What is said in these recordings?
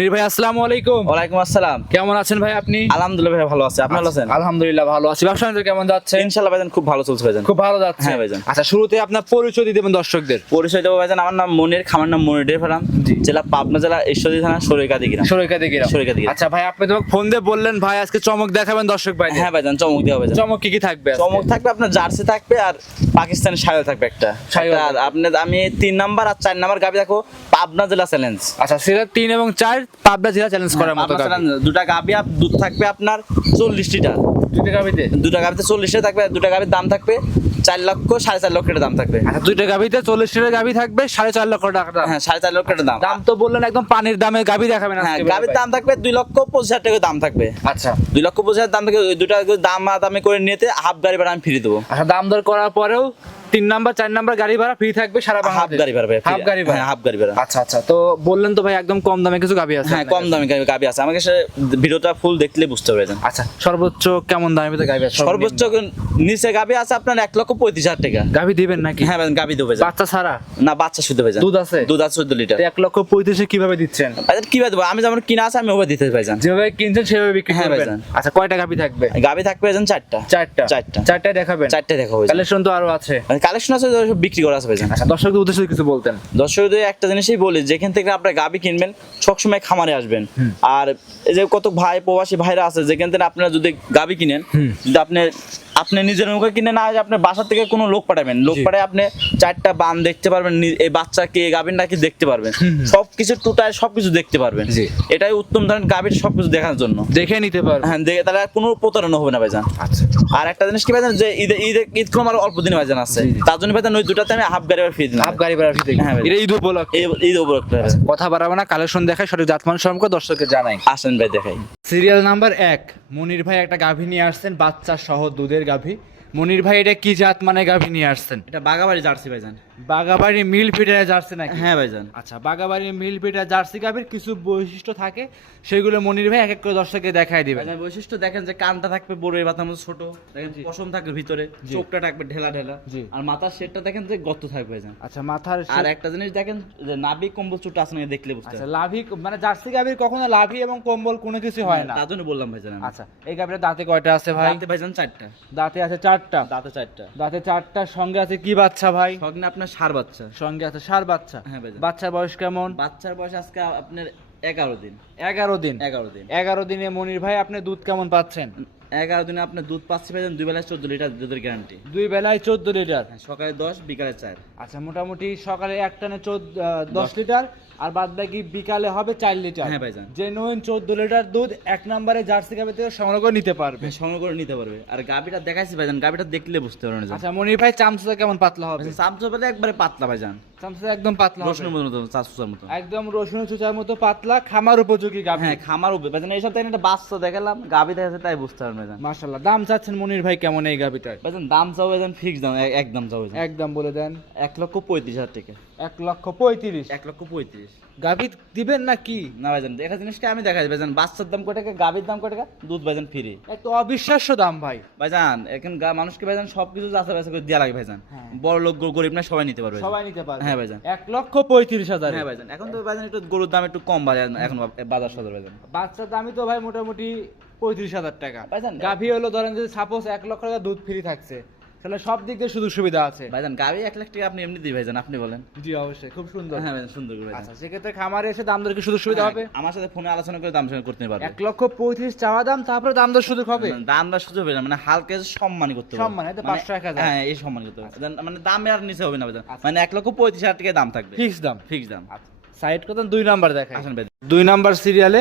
মনির ভাই আসসালামু আলাইকুম। ওয়ালাইকুম আসসালাম। কেমন আছেন ভাই আপনি? আলহামদুলিল্লাহ ভাই ভালো আছে। আপনি ভালো আছেন? আলহামদুলিল্লাহ ভালো আছি। ব্যবসা বাণিজ্য কেমন যাচ্ছে? ইনশাআল্লাহ ভাইজান খুব ভালো চলছে ভাইজান। খুব ভালো যাচ্ছে। হ্যাঁ ভাইজান। আচ্ছা শুরুতে আপনার পরিচয় দিয়ে দেবেন দর্শকদের। পরিচয় দেবো ভাইজান আমার নাম মনির খামার নাম মনির ডে ফেলাম জেলা পাবনা জেলা ঈশ্বরদী থানা সরিকাদি গ্রাম। দিকে সরিকাদি গ্রাম। আচ্ছা ভাই আপনি তোমাকে ফোন দিয়ে বললেন ভাই আজকে চমক দেখাবেন দর্শক ভাই হ্যাঁ ভাইজান চমক দেওয়া ভাইজান। চমক কি কি থাকবে চমক থাকবে আপনার জার্সি থাকবে আর পাকিস্তানি সায়ল থাকবে একটা। আপনি আর আমি তিন নাম্বার আর চার নাম্বার গাবি দেখো পাবনা জেলা চ্যালেঞ্জ আচ্ছা সিলেট তিন এবং চার পাবনা জেলা চ্যালেঞ্জ করার মতো গাভী। দুটা গাবি আপ দুধ থাকবে আপনার চল্লিশ লিটার দুইটা গাবিতে? দুটা গাবিতে চল্লিশ থাকবে দুটো দুটা গাবির দাম থাকবে চার লক্ষ সাড়ে চার লক্ষ টাকা দাম থাকবে। আচ্ছা দুইটা গাভিতে চল্লিশ লিটার গাভি থাকবে সাড়ে চার লক্ষ টাকা দাম। হ্যাঁ সাড়ে চার লক্ষ টাকা দাম। দাম তো বললেন একদম পানির দামে গাভি দেখাবেন হ্যাঁ গাভির দাম থাকবে দুই লক্ষ পঁচিশ হাজার টাকা দাম থাকবে। আচ্ছা। দুই লক্ষ পঁচিশ হাজার দাম থাকবে ওই দুটা দাম দামে করে নিতে হাফ গাড়ি ভাড়া আমি ফিরে দেবো। আচ্ছা দাম দর করার পরেও তিন নাম্বার চার নাম্বার গাড়ি ভাড়া ফ্রি থাকবে সারা হাফ গাড়ি ভাড়া হাফ গাড়ি ভাড়া। হ্যাঁ হাফ গাড়ি ভাড়া। আচ্ছা আচ্ছা তো বললেন তো ভাই একদম কম দামে কিছু গাভি আছে। হ্যাঁ কম। দামি গাবি আছে। আমাকে সে ভিডিওটা ফুল দেখলে বুঝতে পারবেন আচ্ছা সর্বোচ্চ কেমন দামের ভিতরে গাভি আছে? সর্বোচ্চ নিচে গাবি আছে আপনার এক লক্ষ পঁয়ত্রিশ হাজার টাকা। গাভি দিবেন নাকি? হ্যাঁ গাবি দেবো। বাচ্চা ছাড়া? না বাচ্চা শুধু ভাই দুধ আছে? দুধ আছে চোদ্দ লিটার। এক লক্ষ পঁয়ত্রিশে কীভাবে দিচ্ছেন? ভাইজান কি ভাই দেবো? আমি যেমন কিনা আছে আমি ওভাবে দিতে ভাইজান যেভাবে কিনছেন সেভাবে বিক্রি হ্যাঁ, করবেন। আচ্ছা কয়টা গাভি থাকবে? গাবি থাকবে চারটা। চারটা। চারটা। চারটায় দেখাবেন। চারটে দেখা হয়েছে কালেকশন তো আরও আছে। কালেকশন আছে সব বিক্রি করা আছে ভাইজান। আচ্ছা দর্শকদের উদ্দেশ্যে কিছু বলতেন। দর্শকদের একটা জিনিসই বলি যেখান থেকে আপনার গাবি কিনবেন সবসময় খামারে আসবেন। আর এই যে কত ভাই প্রবাসী ভাইরা আছে যেখান থেকে আপনারা যদি গাবি কিনেন যদি আপনি আপনি নিজের মুখে কিনে না আপনি বাসা থেকে কোনো লোক পাঠাবেন। লোক পাঠায় আপনি চারটা বান দেখতে পারবেন এই বাচ্চাকে গাবিন নাকি দেখতে পারবেন। সব কিছু টোটায় সব কিছু দেখতে পারবেন। এটাই উত্তম ধরেন গাবির সব কিছু দেখার জন্য। দেখে নিতে পারবেন। হ্যাঁ দেখে তাহলে কোনো প্রতারণা হবে না ভাইজান। আচ্ছা। আর একটা জিনিস কি ভাইজান যে ঈদ ঈদ ঈদ কম আর অল্প দিন ভাইজান আছে। তার জন্য ভাইজান ওই দুটাতে আমি হাফ গাড়ি ফ্রি দিলাম। হাফ গাড়ি ভাড়া ফ্রি হ্যাঁ। এটা ঈদ উপলক্ষে। ঈদ উপলক্ষে। কথা বাড়াবো না কালেকশন দেখায় সঠিক জাতমান সম্পর্কে দর্শককে জানাই। আসেন ভাই দেখাই। সিরিয়াল নাম্বার এক। মনির ভাই একটা গাভী নিয়ে আসছেন, বাচ্চা সহ দুধের গাভী। মনির ভাই, এটা কি জাত মানে গাভী নিয়ে আসছেন? এটা বাগাবাড়ি জার্সি ভাই ভাইজান। বাগাবাড়ি মিল ফিটারে জার্সি নাকি? হ্যাঁ ভাইজান। আচ্ছা বাগাবাড়ি মিল ফিটার জার্সি গাভীর কিছু বৈশিষ্ট্য থাকে সেগুলো মনির ভাই এক এক করে দর্শককে দেখাই দিবেন। ভাইজান বৈশিষ্ট্য দেখেন যে কানটা থাকবে বড় মাথার মধ্যে ছোট দেখেন পশম থাকবে ভিতরে চোখটা থাকবে ঢেলা ঢেলা। আর মাথার শেডটা দেখেন যে গর্ত থাকবে ভাইজান। আচ্ছা মাথার আর একটা জিনিস দেখেন যে নাভি কম্বল চুট আছে নাকি দেখলে বুঝতে আচ্ছা। লাভি মানে জার্সি গাভীর কখনো লাভি এবং কম্বল কোনো কিছু হয় না। তার জন্য বললাম ভাইজান আচ্ছা এই গাভীর দাঁতে কয়টা আছে ভাই? দাঁতে ভাইজান চারটা। দাঁতে আছে চারটা। দাঁতে চারটা। দাঁতে চারটার সঙ্গে আছে কি বাচ্চা ভাই? সঙ্গে আপনার সার বাচ্চা। সঙ্গে আছে সার বাচ্চা। হ্যাঁ ভাই বাচ্চার বয়স কেমন? বাচ্চার বয়স আজকে আপনার এগারো দিন। এগারো দিন। এগারো দিন। এগারো দিনে মনির ভাই আপনি দুধ কেমন পাচ্ছেন? এগারো দিনে আপনার দুধ পাচ্ছি ভাইজান দুই বেলায় চোদ্দ লিটার দুধের গ্যারান্টি দুই বেলায় চোদ্দ লিটার? সকালে দশ বিকালে চার। আচ্ছা মোটামুটি সকালে এক টানে চোদ্দ দশ লিটার আর বাদ বাকি বিকালে হবে চার লিটার। হ্যাঁ ভাইজান। জেনুইন চোদ্দ লিটার দুধ এক নম্বরে জার্সি গাভি থেকে সংগ্রহ করে নিতে পারবে। সংগ্রহ করে নিতে পারবে। আর গাবিটা দেখাইছি ভাইজান গাবিটা দেখলে বুঝতে পারবেন আচ্ছা মনির ভাই চামচা কেমন পাতলা হবে? চামচা পেলে একবারে পাতলা ভাইজান। চামচা একদম পাতলা হবে। রসুনের মতো চাচুচার মতো। একদম রসুন চুচার মতো পাতলা খামার উপযোগী গাভি। হ্যাঁ খামার উপরে ভাইজান এইসব তাই একটা বাচ্চা দেখালাম গাবি দেখাচ্ছে তাই বুঝতে পারবেন ভাইজান। মাশাল্লাহ দাম চাচ্ছেন মনির ভাই কেমন এই গাভিটার ভাইজান দাম চাও ভাইজান ফিক্স দাম একদম চাও ভাইজান। একদম বলে দেন। এক লক্ষ পঁয়ত্রিশ হাজার টাকা। এক লক্ষ পঁয়ত্রিশ। এক লক্ষ পঁয়ত্রিশ। গাভি দিবেন না কি? না ভাইজান একটা জিনিসকে আমি দেখাই ভাইজান বাচ্চার দাম কয় টাকা গাবির দাম কয় টাকা? দুধ ভাইজান ফ্রি এত অবিশ্বাস্য দাম ভাই। ভাইজান এখন মানুষকে ভাইজান সবকিছু যাচাই বাছাই করে দেওয়া লাগে ভাইজান। হ্যাঁ। বড় লোক গরিব না সবাই নিতে পারবে সবাই নিতে পারবে। হ্যাঁ ভাইজান। এক লক্ষ পঁয়ত্রিশ হাজার। হ্যাঁ ভাইজান এখন তো ভাইজান একটু গরুর দাম একটু কম বাজার এখন বাজার সদর ভাইজান। বাচ্চার দামই তো ভাই মোটামুটি পঁয়ত্রিশ হাজার টাকা। গাভি হলো ধরেন যদি সাপোজ এক লক্ষ টাকা দুধ ফ্রি থাকছে তাহলে সব দিক দিয়ে সুযোগ সুবিধা আছে। ভাইজান গাবি এক লাখ টাকা আপনি এমনি দিই ভাইজান আপনি বলেন। জি অবশ্যই খুব সুন্দর। হ্যাঁ ভাইজান সুন্দর করে আচ্ছা সেক্ষেত্রে খামারে এসে দাম দর কি সুযোগ সুবিধা হবে? হ্যাঁ, আমার সাথে ফোনে আলোচনা করে দাম সঙ্গে করতে পারবে। এক লক্ষ পঁয়ত্রিশ চাওয়া দাম তারপরে দাম দর সুযোগ হবে? দাম দর সুযোগ হবে না মানে হালকা সম্মান করতে হবে। সম্মান, তো মানে- 500 এক হাজার। হ্যাঁ এই সম্মান করতে হবে। মানে দামে আর নিচে হবে না ভাইজান। মানে এক লক্ষ পঁয়ত্রিশ হাজার টাকা দাম থাকবে। ফিক্স দাম। ফিক্স দাম। সাইড কথা দুই নাম্বার দেখায় আসেন ভাই দুই নাম্বার সিরিয়ালে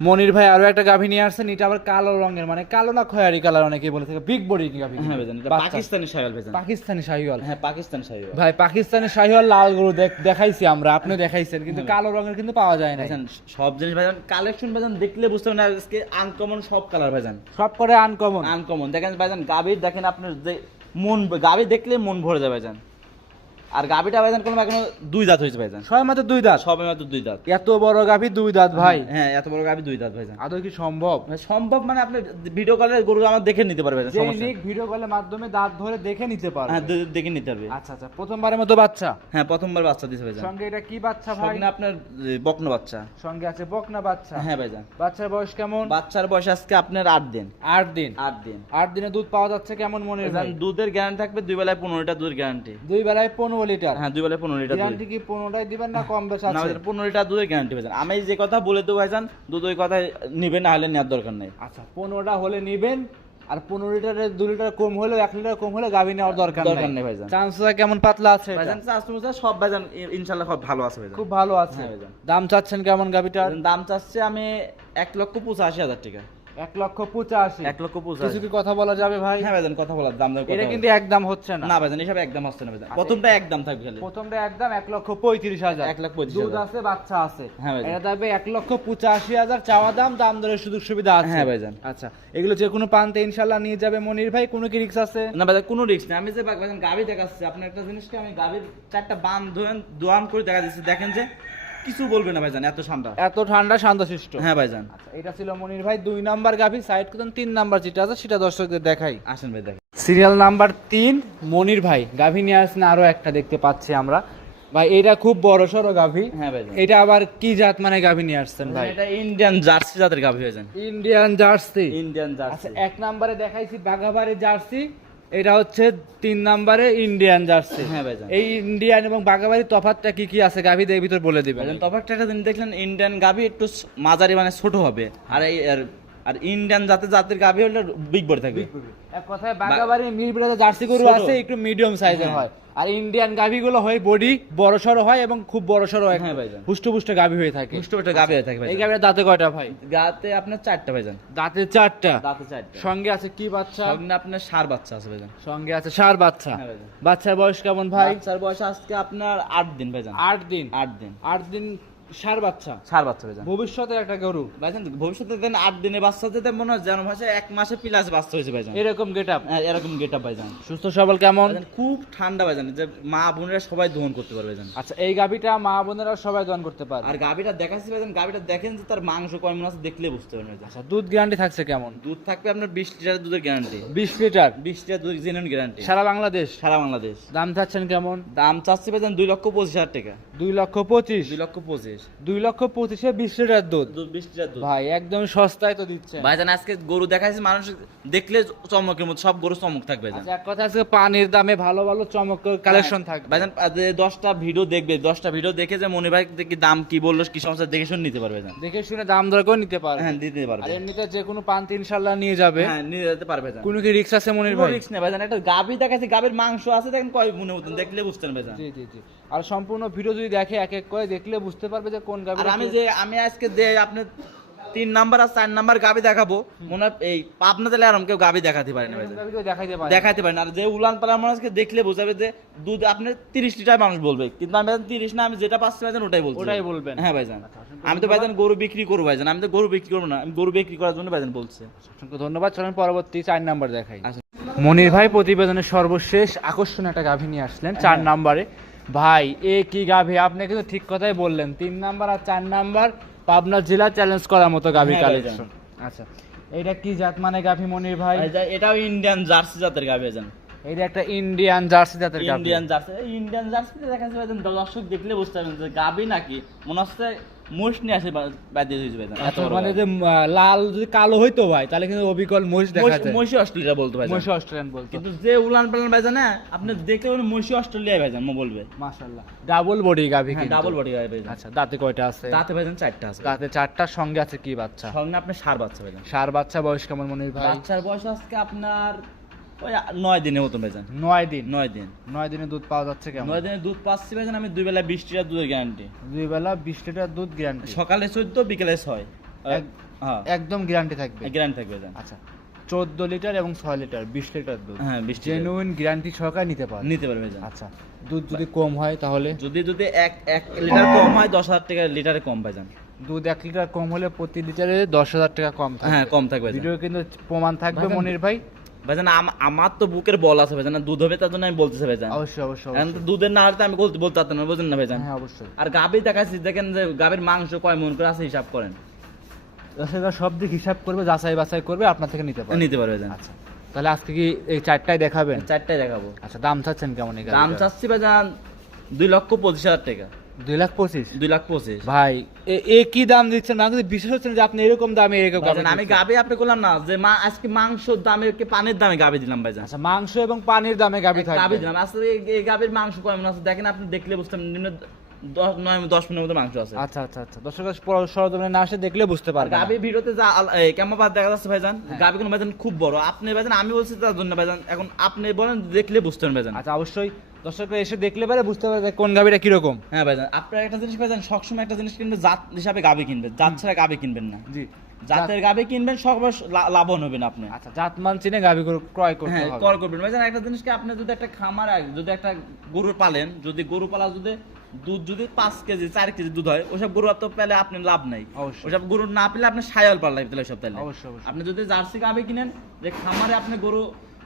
মনির ভাই আরও একটা গাভী নিয়ে আসছেন এটা আবার কালো রঙের মানে কালো না খয়ারি কালার অনেকে বলে থাকে বিগ বডি গাভী। হ্যাঁ ভাইজান এটা। পাকিস্তানি শাহিওয়াল ভাইজান। পাকিস্তানি শাহিওয়াল। হ্যাঁ পাকিস্তানি শাহিওয়াল। ভাই পাকিস্তানি শাহিওয়াল লাল গরু দেখাইছি আমরা আপনি দেখাইছেন কিন্তু কালো রঙের কিন্তু পাওয়া যায় না সব জিনিস ভাইজান কালেকশন ভাইজান দেখলে বুঝতে পারবেন আজকে আনকমন সব কালার ভাইজান। সব করে আনকমন আনকমন দেখেন ভাইজান গাবির দেখেন আপনার যে মন গাবি দেখলে মন ভরে যাবে ভাইজান। আর গাবিটা ভাইজান কোনো এখনও দুই দাঁত হয়েছে ভাইজান। ছয় মাত্র দুই দাঁত? সবে মাত্র দুই দাঁত। এত বড় গাভী দুই দাঁত ভাই। হ্যাঁ এত বড় গাবি দুই দাঁত ভাইজান। আদৌ কি সম্ভব? মানে সম্ভব মানে আপনি ভিডিও কলে গরু আমার দেখে নিতে পারবেন সমস্যা ভিডিও কলের মাধ্যমে দাঁত ধরে দেখে নিতে পারবে। হ্যাঁ দেখে নিতে পারবে। আচ্ছা আচ্ছা প্রথমবারের মতো বাচ্চা? হ্যাঁ প্রথমবার বাচ্চা দিছে ভাইজান। সঙ্গে এটা কি বাচ্চা ভাই? সঙ্গে আপনার বকনা বাচ্চা। সঙ্গে আছে বকনা বাচ্চা। হ্যাঁ ভাইজান। বাচ্চার বয়স কেমন? বাচ্চার বয়স আজকে আপনার আট দিন। আট দিন। আট দিন। আট দিনে দুধ পাওয়া যাচ্ছে কেমন মনে ভাইজান, দুধের গ্যারান্টি থাকবে দুই বেলায় পনেরো লিটার দুধের গ্যারান্টি দুই বেলায় পনেরো লিটার। হ্যাঁ দুই বেলায় পনেরো লিটার গ্যারান্টি কি পনেরোটাই দিবেন না কম বেশ আছে? পনেরো লিটার দুধের গ্যারান্টি ভাইজান আমি যে কথা বলে দেবো ভাইজান দুধ ওই কথা নিবে না হলে নেওয়ার দরকার নেই। আচ্ছা পনেরোটা হলে নিবেন আর পনেরো লিটারের দু লিটার কম হলেও এক লিটার কম হলে গাভী নেওয়ার দরকার দরকার নেই ভাইজান। চান্সটা কেমন পাতলা আছে? ভাইজান সব ভাইজান ভালো আছে ভাইজান। খুব ভালো আছে। হ্যাঁ, ভাইজান। দাম চাচ্ছেন কেমন গাভীটার? দাম চাচ্ছে আমি এক লক্ষ পঁচাশি হাজার টাকা। এক লক্ষ পঁচাশি। এক লক্ষ কিছু কি কথা বলা যাবে ভাই? হ্যাঁ ভাইজান কথা বলার দাম দাম এটা কিন্তু একদম হচ্ছে না। না ভাইজান এসব একদম হচ্ছে না ভাইজান। প্রথমটা একদম থাকবে খালি। প্রথমটা একদম এক লক্ষ পঁয়ত্রিশ হাজার। এক লাখ পঁয়ত্রিশ দুধ আছে বাচ্চা আছে। হ্যাঁ ভাইজান। এটা থাকবে এক লক্ষ পঁচাশি হাজার চাওয়া দাম দাম দরের সুযোগ সুবিধা আছে। হ্যাঁ ভাইজান। আচ্ছা এগুলো যে কোনো পান্তে ইনশাল্লাহ নিয়ে যাবে মনির ভাই কোনো কি রিক্স আছে? না ভাইজান কোনো রিস্ক নেই। আমি যে ভাই- ভাইজান গাভি দেখাচ্ছি আপনার একটা জিনিসকে আমি গাভির চারটা বাম ধোয়ান দোয়ান করে দেখা দিচ্ছি। দেখেন যে কিছু বলবে না ভাইজান এত ঠান্ডা এত ঠান্ডা শান্তশিষ্ট হ্যাঁ ভাইজান। আচ্ছা এটা ছিল মনির ভাই দুই নাম্বার গাভি সাইড করতেন তিন নাম্বার যেটা আছে সেটা দর্শকদের দেখাই। আসেন ভাই দেখেন। সিরিয়াল নাম্বার তিন মনির ভাই গাভি নিয়ে আসছেন আরও একটা দেখতে পাচ্ছি আমরা। ভাই এটা খুব বড় সড়ো গাভি। হ্যাঁ ভাই এটা আবার কি জাত মানে গাভি নিয়ে আসছেন ভাই? এটা ইন্ডিয়ান জার্সি জাতের গাভি ভাইজান। ইন্ডিয়ান জার্সি ইন্ডিয়ান আচ্ছা জার্সি এক নাম্বারে দেখাইছি বাঘাবাড়ি জার্সি এটা হচ্ছে তিন নাম্বারে ইন্ডিয়ান জার্সি হ্যাঁ ভাইজান। এই ইন্ডিয়ান এবং বাঘাবাড়ির তফাতটা কি কি আছে গাভিদের ভিতর বলে দিবেন। তফাতটা একটা দিন দেখলেন ইন্ডিয়ান গাভি একটু মাঝারি মানে ছোট হবে। আর এই আর ইন্ডিয়ান জাতের জাতের গাভি হলে বিগ বড় থাকবে। এক কথায় বাঘাবাড়ি মিরবিরাজে জার্সি গরু আছে একটু মিডিয়াম সাইজের হ্যাঁ। হয়। আর ইন্ডিয়ান গাভিগুলো হয় বডি বড় সড়ো হয় এবং খুব বড় সড়ো হয় হ্যাঁ ভাইজান। হুষ্ট পুষ্ট গাভি হয়ে থাকে। পুষ্ট একটা গাভি হয়ে থাকে এই গাভির দাঁতে কয়টা ভাই? দাঁতে আপনার চারটা ভাইজান। দাঁতে চারটা। দাঁতে চারটা। সঙ্গে আছে কি বাচ্চা? সঙ্গে আপনার সার বাচ্চা আছে ভাইজান। সঙ্গে আছে সার বাচ্চা। হ্যাঁ বাচ্চার বয়স কেমন ভাই? বাচ্চার বয়স আজকে আপনার আট দিন ভাইজান। আট দিন। আট দিন। আট দিন সার বাচ্চা। সার বাচ্চা ভাইজান ভবিষ্যতে একটা গরু। ভাইজান ভবিষ্যতে দেন আট দিনে বাচ্চা দিতে মনে হয় যেন ভাষায় এক মাসে প্লাস বাচ্চা হয়েছে ভাইজান। এরকম গেট আপ হ্যাঁ, এরকম গেট আপ ভাইজান। সুস্থ সবল কেমন? খুব ঠান্ডা ভাইজান যে মা বোনেরা সবাই দহন করতে পারবে ভাইজান। আচ্ছা এই গাভিটা মা বোনেরা সবাই দন করতে পারে। আর গাবিটা দেখাচ্ছি ভাইজান গাবিটা দেখেন যে তার মাংস কয় মনে আছে দেখলে বুঝতে পারবেন আচ্ছা দুধ গ্যারান্টি থাকছে কেমন? দুধ থাকবে আপনার বিশ লিটার দুধের গ্যারান্টি বিশ লিটার? বিশ লিটার দুধ জেনুইন গ্যারান্টি সারা বাংলাদেশ? সারা বাংলাদেশ। দাম চাচ্ছেন কেমন? দাম চাচ্ছি ভাইজান দুই লক্ষ পঁচিশ হাজার টাকা। দুই লক্ষ পঁচিশ। দুই লক্ষ পঁচিশ। দুই লক্ষ পঁচিশে বিশ লিটার দুধ। বিশ লিটার দুধ। ভাই একদম সস্তায় তো দিচ্ছে ভাইজান আজকে গরু দেখাইছে মানুষ দেখলে চমকের মতো সব গরু চমক থাকবে আচ্ছা এক কথা আজকে পানির দামে ভালো ভালো চমক কালেকশন থাকবে। ভাইজান আহ, যে দশটা ভিডিও দেখবে দশটা ভিডিও দেখে যে মনে ভাই দেখি দাম কি বলল কি সমস্যা দেখে শুনে নিতে পারবে ভাইজান। দেখে শুনে দাম দর করে নিতে পারবে। হ্যাঁ দিতে আর পারবে এমনিতে যে কোনো পান্তি ইনশাল্লাহ নিয়ে যাবে। হ্যাঁ নিয়ে যেতে পারবে ভাইজান। কোনো কি রিক্স আছে মনে ভাই? risk নেই ভাইজান। একটা গাভি দেখাচ্ছে গাভীর মাংস আছে দেখেন কয় মনে মতন দেখলে বুঝতেন ভাইজান। জি জি জি। আর সম্পূর্ণ ভিডিও যদি দেখে এক এক করে দেখলে বুঝতে পারবে যে কোন গাভি আর আমি যে আমি আজকে যে আপনি তিন নাম্বার আর চার নাম্বার গাভি দেখাবো মনে হয় এই পাবনা জেলায় আর কেউ গাভি দেখাতে পারে না দেখাইতে পারে দেখাতে পারেন। আর যে উলান পালার মানুষকে দেখলে বোঝাবে যে দুধ আপনি তিরিশ লিটার মানুষ বলবে কিন্তু আমি তিরিশ না আমি যেটা পাচ্ছি ভাইজান ওটাই বলছি। ওটাই বলবেন। হ্যাঁ ভাইজান। আমি তো ভাইজান গরু বিক্রি করব ভাইজান। আমি তো গরু বিক্রি করব না আমি গরু বিক্রি করার জন্য ভাইজান বলছি। অসংখ্য ধন্যবাদ। চলেন পরবর্তী চার নাম্বার দেখাই। আচ্ছা। মনির ভাই প্রতিবেদনের সর্বশেষ আকর্ষণীয় একটা গাভী নিয়ে আসলেন চার নাম্বারে। ভাই এ কি গাভি? আপনি কিন্তু ঠিক কথাই বললেন। তিন নাম্বার আর চার নাম্বার পাবনা জেলা চ্যালেঞ্জ করার মতো গাভি হ্যাঁ। কালেকশন। আচ্ছা এটা কি জাত মানে গাভি মনির ভাই? এটাও ইন্ডিয়ান জার্সি জাতের গাভি ভাইজান এটা একটা ইন্ডিয়ান জার্সি জাতের গাভী। ইন্ডিয়ান জার্সি ইন্ডিয়ান জার্সিতে দেখা যাচ্ছে ভাইজান দর্শক দেখলে বুঝতে পারবেন যে গাবি নাকি মনে হচ্ছে মোষ নিয়ে আসে বাদ দিয়ে দিয়েছে ভাইজান এত আচ্ছা মানে যে লাল যদি কালো হইতো ভাই তাহলে কিন্তু অবিকল মহিষ দেখা যায় মহিষী অস্ট্রেলিয়া বলতো ভাইজান মহিষ অস্ট্রেলিয়ান বলতো। কিন্তু যে উলান পালান ভাইজান না আপনি মহিষী অস্ট্রেলিয়া ভাইজান মো বলবে। মাশাআল্লাহ। ডাবল বডি গাভী হ্যাঁ কিন্তু। ডাবল বডি গাভি ভাইজান আচ্ছা দাঁতে কয়টা আছে? দাঁতে ভাইজান চারটা আছে। দাঁতে চারটার সঙ্গে আছে কি বাচ্চা? সঙ্গে আপনি সার বাচ্চা ভাইজান সার বাচ্চা বয়স কেমন মনির ভাই? বাচ্চার বয়স আজকে আপনার ওই নয় দিনের মতন ভাইজান নয় দিন। নয় দিন। নয় দিনে দুধ পাওয়া যাচ্ছে কেমন? নয় দিনে দুধ পাচ্ছি ভাইজান আমি দুই বেলা বিশ লিটার দুধের গ্যারান্টি দুই বেলা বিশ লিটার দুধ গ্যারান্টি সকালে চোদ্দ বিকেলে ছয়। হ্যাঁ। একদম গ্যারান্টি থাকবে। গ্যারান্টি থাকবে আচ্ছা চোদ্দ লিটার এবং ছয় লিটার বিশ লিটার দুধ। হ্যাঁ বিশ। জেনুইন গ্যারান্টি সহকারে নিতে পারে নিতে পারবে আচ্ছা দুধ যদি কম হয় তাহলে? যদি যদি এক এক লিটার কম হয় দশ হাজার টাকা লিটারে কম ভাইজান দুধ এক লিটার কম হলে প্রতি লিটারে দশ হাজার টাকা কম হ্যাঁ কম থাকবে। ভিডিও কিন্তু প্রমাণ থাকবে মনির ভাই। ভাইজান আম- আমার তো বুকের বল আছে ভাইজান দুধ হবে তার জন্য আমি বলতেছি ভাইজান। অবশ্যই অবশ্যই এখন দুধের না হলে আমি বলতে বলতে পারতাম না বুঝলেন না ভাইজান? হ্যাঁ অবশ্যই। আর গাভী দেখাচ্ছি দেখেন যে গাভীর মাংস কয় মন করে আছে হিসাব করেন। সব দিক হিসাব করবে যাচাই বাছাই করবে আপনার থেকে নিতে পারবে। নিতে পারবে আচ্ছা তাহলে আজকে কি এই চারটাই দেখাবেন? চারটাই দেখাবো। আচ্ছা দাম চাচ্ছেন কেমন দাম চাচ্ছি ভাইজান দুই লক্ষ পঁচিশ হাজার টাকা। দুই লাখ পঁচিশ? দুই লাখ পঁচিশ। ভাই এ- কি দাম দিচ্ছেন না বিশেষ হচ্ছে যে আপনি এরকম দামে এরকম আমি। গাবি আপনি করলাম না যে মা আজকে মাংসর দামে কি পানির দামে গাবি দিলাম ভাইজান আচ্ছা মাংস এবং পানির দামে গাবি থাকবে। দিলাম। আসলে এই- এই গাবির মাংস কেমন আছে? দেখেন আপনি দেখলে বুঝতাম নিম্ন দশ নয় দশ মিনিটের মতো মাংস আছে। আচ্ছা আচ্ছা আচ্ছা। দর্শক সরজমিনে না আসে দেখলে বুঝতে পারবে গাবি ভিডিওতে যা কেমন বাদ দেখা যাচ্ছে ভাইজান? গাবি কোনো ভাইজান খুব বড়। আপনি ভাইজান আমি বলছি তার জন্য ভাইজান এখন আপনি বলেন দেখলে বুঝতে পারেন ভাইজান। আচ্ছা অবশ্যই দর্শকরা এসে দেখলে পারে বুঝতে পারবে কোন কীরকম। হ্যাঁ ভাইজান আপনার একটা জিনিস ভাইজান সবসময় একটা জিনিস কিনবেন জাত হিসাবে গাবি কিনবেন জাত ছাড়া গাবি কিনবেন না। জি। জাতের গাবি কিনবেন সব লাভবান হবেন আপনি। আচ্ছা জাত মান চিনে ক্রয় করতে হ্যাঁ হবে। কর করবেন। একটা জিনিসকে আপনি যদি একটা খামার যদি একটা গরু পালেন যদি গরু পালা যদি দুধ যদি পাঁচ কেজি চার কেজি দুধ হয় ওসব গরু তো পেলে আপনি লাভ নাই। অবশ্যই। ওসব গরু না পেলে আপনি সায়াল পাল্লাই তাহলে সব তাহলে। আপনি যদি জার্সি গাবি কিনেন যে খামারে আপনি গরু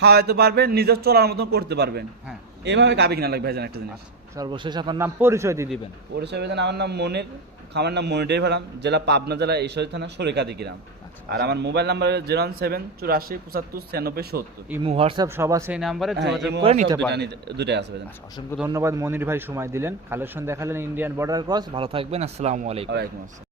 খাওয়াইতে পারবেন নিজের চলার মতো করতে পারবেন। হ্যাঁ। এইভাবে গাবি কিনা লাগবে ভাইজান একটা জিনিস। সর্বশেষ আপনার নাম পরিচয় দিয়ে দিবেন। পরিচয় ভাইজান আমার নাম মনির খামার নাম মনিটাই ফার্ম জেলা পাবনা জেলা ঈশ্বরী থানা সরিকাদি গ্রাম। আচ্ছা আর আমার mobile number zero one seven চুরাশি পঁচাত্তর ছিয়ানব্বই সত্তর। ইমু হোয়াটসঅ্যাপ সব আছে এই নাম্বারে হ্যাঁ, যোগাযোগ করে নিতে পারেন। দুইটাই আছে আচ্ছা, অসংখ্য ধন্যবাদ মনির ভাই সময় দিলেন। কালেকশন দেখালেন ইন্ডিয়ান বর্ডার ক্রস ভালো থাকবেন আসসালামু আলাইকুম। ওয়ালাইকুম আসসালাম।